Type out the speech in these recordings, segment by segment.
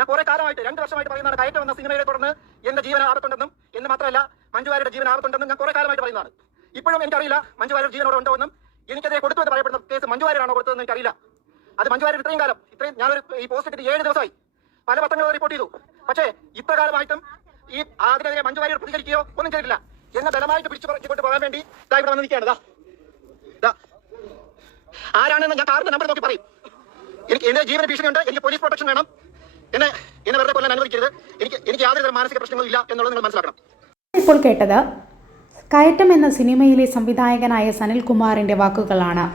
ഞാൻ കുറെ കാലമായിട്ട് 2 വർഷമായിട്ട് പറയുന്നതാണ് കയറ്റം എന്ന സിനിമയെ തുടർന്ന് എന്റെ ജീവൻ ആപത്തുണ്ടെന്നും എന്ന് മാത്രമല്ല മഞ്ജു വാര്യരുടെ ജീവൻ ആപത്തുണ്ടെന്നും ഞാൻ കുറെ കാലമായിട്ട് പറയുന്നതാണ്. ഇപ്പോഴും എനിക്കറിയില്ല മഞ്ജു വാര്യർ ജീവനോട് ഉണ്ടോ എന്നും എനിക്കെതിരെ കൊടുത്തു എന്ന് പറയപ്പെടുന്ന കേസ് മഞ്ജു വാര്യരാണോ കൊടുത്തതെന്ന് എനിക്കറിയില്ല. അത് മഞ്ജു വാര്യർ ഇത്രയും ഞാനൊരു ഈ പോസ്റ്റ് ഇട്ടിട്ട് 7 ദിവസമായി പല പത്രങ്ങളും റിപ്പോർട്ട് ചെയ്തു. പക്ഷേ ഇത്ര കാലമായിട്ടും ഈ അതിനെതിരെ മഞ്ജു വാര്യർ പ്രതികരിക്കുകയോ ഒന്നും ചെയ്തിട്ടില്ല. എന്നെ ബലമായിട്ട് പിടിച്ചുകൊണ്ട് പോകാൻ വേണ്ടി ഇവിടെ വന്ന് നിൽക്കുകയാണ്. ആരാണെന്ന് ഞാൻ കാറിന്റെ നമ്പർ നോക്കി പറയും. എനിക്ക് എന്റെ ജീവന ഭീഷണിയുണ്ട്, എനിക്ക് പോലീസ് പ്രൊട്ടക്ഷൻ വേണം, എന്നെ വെറുതെ കൊല്ലാൻ അനുവദിക്കരുത്, എനിക്ക് യാതൊരു മാനസിക പ്രശ്നങ്ങളും ഇല്ല എന്നുള്ളത് നിങ്ങൾ മനസ്സിലാക്കണം. ഇപ്പോൾ കേട്ടത് കയറ്റം എന്ന സിനിമയിലെ സംവിധായകനായ സനൽകുമാറിന്റെ വാക്കുകളാണ്.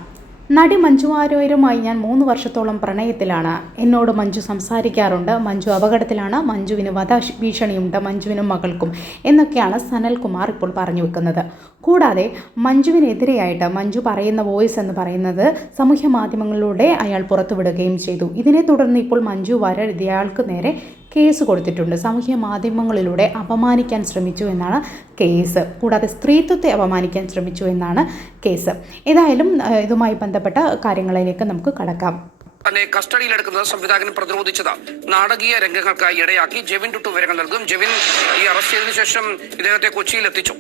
നടി മഞ്ജു വാര്യരുമായി ഞാൻ 3 വർഷത്തോളം പ്രണയത്തിലാണ്. എന്നോട് മഞ്ജു സംസാരിക്കാറുണ്ട്. മഞ്ജു അപകടത്തിലാണ്. മഞ്ജുവിന് വധഭീഷണിയുണ്ട്, മഞ്ജുവിനും മകൾക്കും എന്നൊക്കെയാണ് സനൽകുമാർ ഇപ്പോൾ പറഞ്ഞു വെക്കുന്നത്. കൂടാതെ മഞ്ജുവിനെതിരെയായിട്ട് മഞ്ജു പറയുന്ന വോയിസ് എന്ന് പറയുന്നത് സാമൂഹ്യ മാധ്യമങ്ങളിലൂടെ അയാൾ പുറത്തുവിടുകയും ചെയ്തു. ഇതിനെ തുടർന്ന് ഇപ്പോൾ മഞ്ജു വാര്യർ ഇയാൾക്ക് നേരെ കേസ് കൊടുത്തിട്ടുണ്ട്. സാമൂഹ്യ മാധ്യമങ്ങളിലൂടെ അപമാനിക്കാൻ ശ്രമിച്ചു എന്നാണ് കേസ്. കൂടാതെ സ്ത്രീത്വത്തെ അപമാനിക്കാൻ ശ്രമിച്ചു എന്നാണ് കേസ്. ഏതായാലും ഇതുമായി ബന്ധപ്പെട്ട കാര്യങ്ങളിലേക്ക് നമുക്ക് കടക്കാം. തന്നെ കസ്റ്റഡിയിലെടുക്കുന്നത് സംവിധായകൻ പ്രതിരോധിച്ചത് നാടകീയ രംഗങ്ങൾക്കായി ഇടയാക്കി. ജെവിൻ ടുട്ടു വിവരങ്ങൾ നൽകും. ജെവിൻ, ഈ അറസ്റ്റ് ചെയ്തതിനു ശേഷം ഇദ്ദേഹത്തെ കൊച്ചിയിൽ എത്തിച്ചു.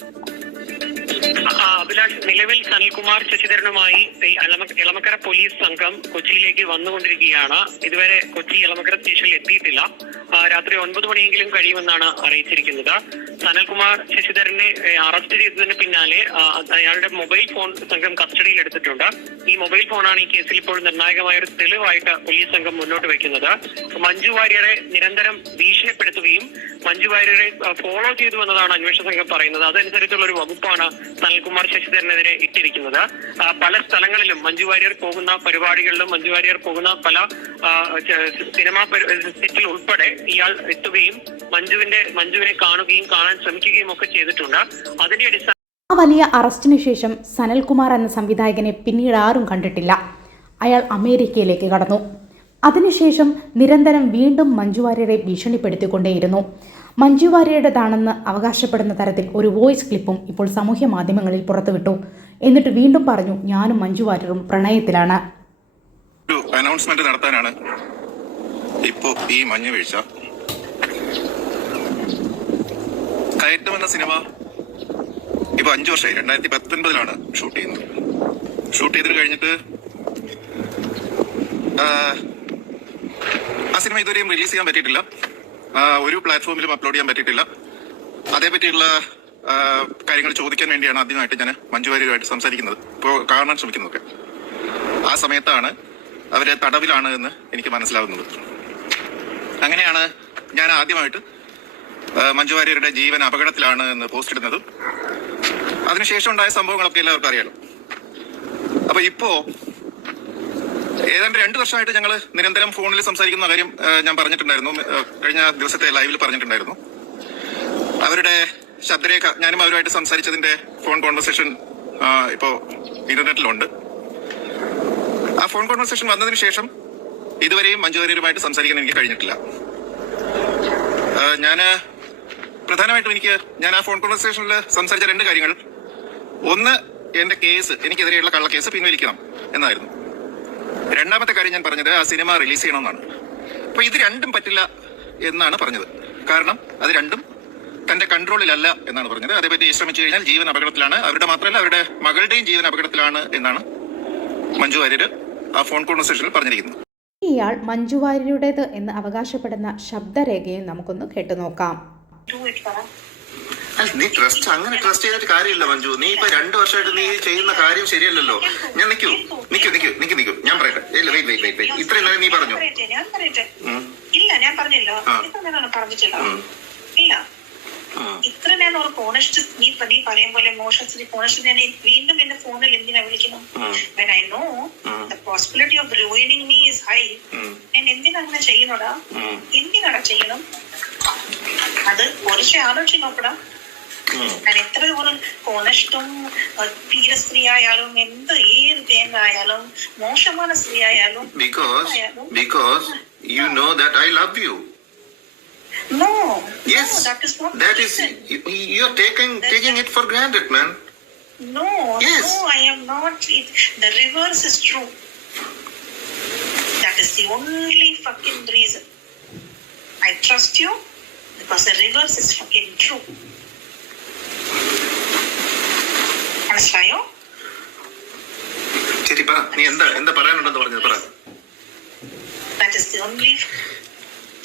അഭിലാഷ്, നിലവിൽ സനൽകുമാർ ശശിധരനുമായി എളമക്കര പോലീസ് സംഘം കൊച്ചിയിലേക്ക് വന്നുകൊണ്ടിരിക്കുകയാണ്. ഇതുവരെ കൊച്ചി എളമക്കര സ്റ്റേഷനിൽ എത്തിയിട്ടില്ല. രാത്രി 9 മണിയെങ്കിലും കഴിയുമെന്നാണ് അറിയിച്ചിരിക്കുന്നത്. സനൽകുമാർ ശശിധരനെ അറസ്റ്റ് ചെയ്തതിന് പിന്നാലെ അയാളുടെ മൊബൈൽ ഫോൺ സംഘം കസ്റ്റഡിയിൽ എടുത്തിട്ടുണ്ട്. ഈ മൊബൈൽ ഫോണാണ് ഈ കേസിൽ ഇപ്പോൾ നിർണായകമായ ഒരു തെളിവായിട്ട് പോലീസ് സംഘം മുന്നോട്ട് വെക്കുന്നത്. മഞ്ജു വാര്യരെ നിരന്തരം ഭീഷണിപ്പെടുത്തുകയും മഞ്ജു വാര്യരെ ഫോളോ ചെയ്തു എന്നതാണ് അന്വേഷണ സംഘം പറയുന്നത്. അതനുസരിച്ചുള്ള ഒരു വകുപ്പാണ് സനൽകുമാർ ശശിധരനെതിരെ ഇട്ടിരിക്കുന്നത്. പല സ്ഥലങ്ങളിലും മഞ്ജു വാര്യർ പോകുന്ന പരിപാടികളിലും മഞ്ജു വാര്യർ പോകുന്ന പല സിനിമാ സെറ്റിൽ ഉൾപ്പെടെ ഇയാൾ എത്തുകയും മഞ്ജുവിനെ കാണുകയും കാണാൻ ശ്രമിക്കുകയും ഒക്കെ ചെയ്തിട്ടുണ്ട്. അതിന്റെ അടിസ്ഥാന വലിയ അറസ്റ്റിന് ശേഷം സനൽകുമാർ എന്ന സംവിധായകനെ പിന്നീട് ആരും കണ്ടിട്ടില്ല. അയാൾ അമേരിക്കയിലേക്ക് കടന്നു. അതിനുശേഷം നിരന്തരം വീണ്ടും മഞ്ജു വാര്യരെ ഭീഷണിപ്പെടുത്തിക്കൊണ്ടേയിരുന്നു. മഞ്ജു വാര്യരുടേതാണെന്ന് അവകാശപ്പെടുന്ന തരത്തിൽ ഒരു വോയിസ് ക്ലിപ്പും ഇപ്പോൾ സാമൂഹ്യ മാധ്യമങ്ങളിൽ പുറത്തുവിട്ടു. എന്നിട്ട് വീണ്ടും പറഞ്ഞു, ഞാനും മഞ്ജു വാര്യരും പ്രണയത്തിലാണ്. ഒരു അനൗൺസ്മെന്റ് നടത്താനാണ് ഇപ്പോ ഈ മഞ്ഞ് വീഴ്ച. കയറ്റം എന്ന സിനിമ ഇപ്പൊ 5 വർഷമായി. 2019 ഷൂട്ട് ചെയ്യുന്നത്. ഷൂട്ട് ചെയ്തിട്ട് കഴിഞ്ഞിട്ട് ആ സിനിമ ഇതുവരെയും റിലീസ് ചെയ്യാൻ പറ്റിയിട്ടില്ല. ഒരു പ്ലാറ്റ്ഫോമിലും അപ്ലോഡ് ചെയ്യാൻ പറ്റിയിട്ടില്ല. അതേപറ്റിയുള്ള കാര്യങ്ങൾ ചോദിക്കാൻ വേണ്ടിയാണ് ആദ്യമായിട്ട് ഞാൻ മഞ്ജു വാര്യരുമായിട്ട് സംസാരിക്കുന്നത്, ഇപ്പോൾ കാണാൻ ശ്രമിക്കുന്നതൊക്കെ. ആ സമയത്താണ് അവര് തടവിലാണ് എന്ന് എനിക്ക് മനസ്സിലാവുന്നത്. അങ്ങനെയാണ് ഞാൻ ആദ്യമായിട്ട് മഞ്ജു വാര്യരുടെ ജീവൻ അപകടത്തിലാണ് എന്ന് പോസ്റ്റ് ഇടുന്നതും അതിനുശേഷം ഉണ്ടായ സംഭവങ്ങളൊക്കെ എല്ലാവർക്കും അറിയാലോ. അപ്പൊ ഇപ്പോ ഏതാണ്ട് 2 വർഷമായിട്ട് ഞങ്ങൾ നിരന്തരം ഫോണിൽ സംസാരിക്കുന്ന കാര്യം ഞാൻ പറഞ്ഞിട്ടുണ്ടായിരുന്നു. കഴിഞ്ഞ ദിവസത്തെ ലൈവിൽ പറഞ്ഞിട്ടുണ്ടായിരുന്നു. അവരുടെ ശബ്ദരേഖ ഞാനും അവരുമായിട്ട് സംസാരിച്ചതിന്റെ ഫോൺ കോൺവെർസേഷൻ ഇപ്പോ ഇന്റർനെറ്റിലുണ്ട്. ആ ഫോൺ കോൺവെർസേഷൻ വന്നതിന് ശേഷം ഇതുവരെയും മഞ്ജു വാര്യരുമായിട്ട് സംസാരിക്കാൻ എനിക്ക് കഴിഞ്ഞിട്ടില്ല. പ്രധാനമായിട്ടും ഞാൻ ആ ഫോൺ കോൺവെർസേഷനിൽ സംസാരിച്ച 2 കാര്യങ്ങൾ, ഒന്ന് എന്റെ കേസ്, എനിക്കെതിരെയുള്ള കള്ളക്കേസ് പിൻവലിക്കണം എന്നായിരുന്നു. രണ്ടാമത്തെ കാര്യം ഞാൻ പറഞ്ഞത് ആ സിനിമ റിലീസ് ചെയ്യണമെന്നാണ്. അപ്പൊ ഇത് രണ്ടും പറ്റില്ല എന്നാണ് പറഞ്ഞത്. കാരണം അത് രണ്ടും തന്റെ കൺട്രോളിലല്ല എന്നാണ് പറഞ്ഞത്. അതേപറ്റി ശ്രമിച്ചു കഴിഞ്ഞാൽ ജീവൻ അപകടത്തിലാണ്, അവരുടെ മാത്രമല്ല അവരുടെ മകളുടെയും ജീവൻ അപകടത്തിലാണ് എന്നാണ് മഞ്ജു വാര്യർ ആ ഫോൺ കോൺവെർസേഷനിൽ പറഞ്ഞിരിക്കുന്നത്. ഇയാൾ മഞ്ജു വാര്യരുടേത് എന്ന് അവകാശപ്പെടുന്ന ശബ്ദരേഖയും നമുക്കൊന്ന് കേട്ടുനോക്കാം. നീ അങ്ങനെ ട്രസ്റ്റ് ചെയ്തിട്ട് കാര്യമില്ല മഞ്ജു. നീ ഇപ്പൊ 2 വർഷമായിട്ട് നീ ചെയ്യുന്ന കാര്യം ശരിയല്ലല്ലോ. ഞാൻ നിക്കൂ ഞാൻ പറയട്ടെ. ഇത്രയും നേരം നീ പറഞ്ഞു. ഇല്ല, ഞാൻ പറഞ്ഞില്ല. ഇല്ല, ഇത്ര നേരം ഒരു കോണസ്റ്റ് നീ പറയും പോലെ മോശം കോണസ്റ്റ് ഞാൻ വീണ്ടും എന്റെ ഫോണിൽ എന്തിനാ വിളിക്കണം? When I know the possibility of ruining me is high, ഞാൻ എന്തിനാ അങ്ങനെ ചെയ്യുന്നോടാ? എന്തിനാടാ ചെയ്യണം? അത് കുറച്ച് ആലോചിച്ച് നോക്കടാ. ഞാൻ എത്ര ഒരു കോണസ്റ്റും തീര സ്ത്രീ ആയാലും ഏത് തേങ്ങ ആയാലും മോശமான സ്ത്രീ ആയാലും because you know that I love you. No, yes, no, that is not. That is, you're taking it for granted, man. No, yes. No, I am not. The reverse is true. That is the only fucking reason. trust you because the reverse is fucking true. മനസ്സിലായോ? ശരി പറ, നീ എന്താ പറയാനുണ്ടെന്ന് പറഞ്ഞത് പറ. That is the only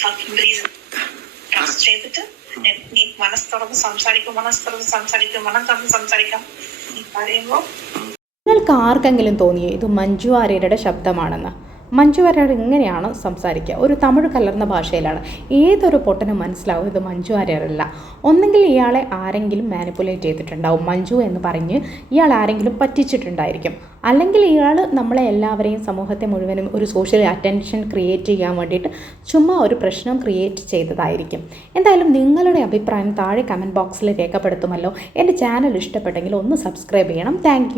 fucking reason. Trust ചെയ്തിട്ട് നീ മനസ്സ് തുറന്ന് സംസാരിക്കാം. നീ പറയുമ്പോ നിങ്ങൾക്ക് ആർക്കെങ്കിലും തോന്നിയോ ഇത് മഞ്ജു വാര്യരുടെ ശബ്ദമാണെന്ന്? മഞ്ജു വാര്യർ ഇങ്ങനെയാണ് സംസാരിക്കുക, ഒരു തമിഴ് കലർന്ന ഭാഷയിലാണ്. ഏതൊരു പൊട്ടനും മനസ്സിലാവും ഇത് മഞ്ജു വാര്യരല്ല. ഒന്നെങ്കിൽ ഇയാളെ ആരെങ്കിലും മാനിപ്പുലേറ്റ് ചെയ്തിട്ടുണ്ടാവും, മഞ്ജു എന്ന് പറഞ്ഞ് ഇയാൾ ആരെങ്കിലും പറ്റിച്ചിട്ടുണ്ടായിരിക്കും. അല്ലെങ്കിൽ ഇയാൾ നമ്മളെ എല്ലാവരെയും, സമൂഹത്തെ മുഴുവനും ഒരു സോഷ്യൽ അറ്റൻഷൻ ക്രിയേറ്റ് ചെയ്യാൻ വേണ്ടിയിട്ട് ചുമ്മാ ഒരു പ്രശ്നം ക്രിയേറ്റ് ചെയ്തതായിരിക്കും. എന്തായാലും നിങ്ങളുടെ അഭിപ്രായം താഴെ കമൻറ്റ് ബോക്സിൽ രേഖപ്പെടുത്തുമല്ലോ. എൻ്റെ ചാനൽ ഇഷ്ടപ്പെട്ടെങ്കിൽ ഒന്ന് സബ്സ്ക്രൈബ് ചെയ്യണം. താങ്ക്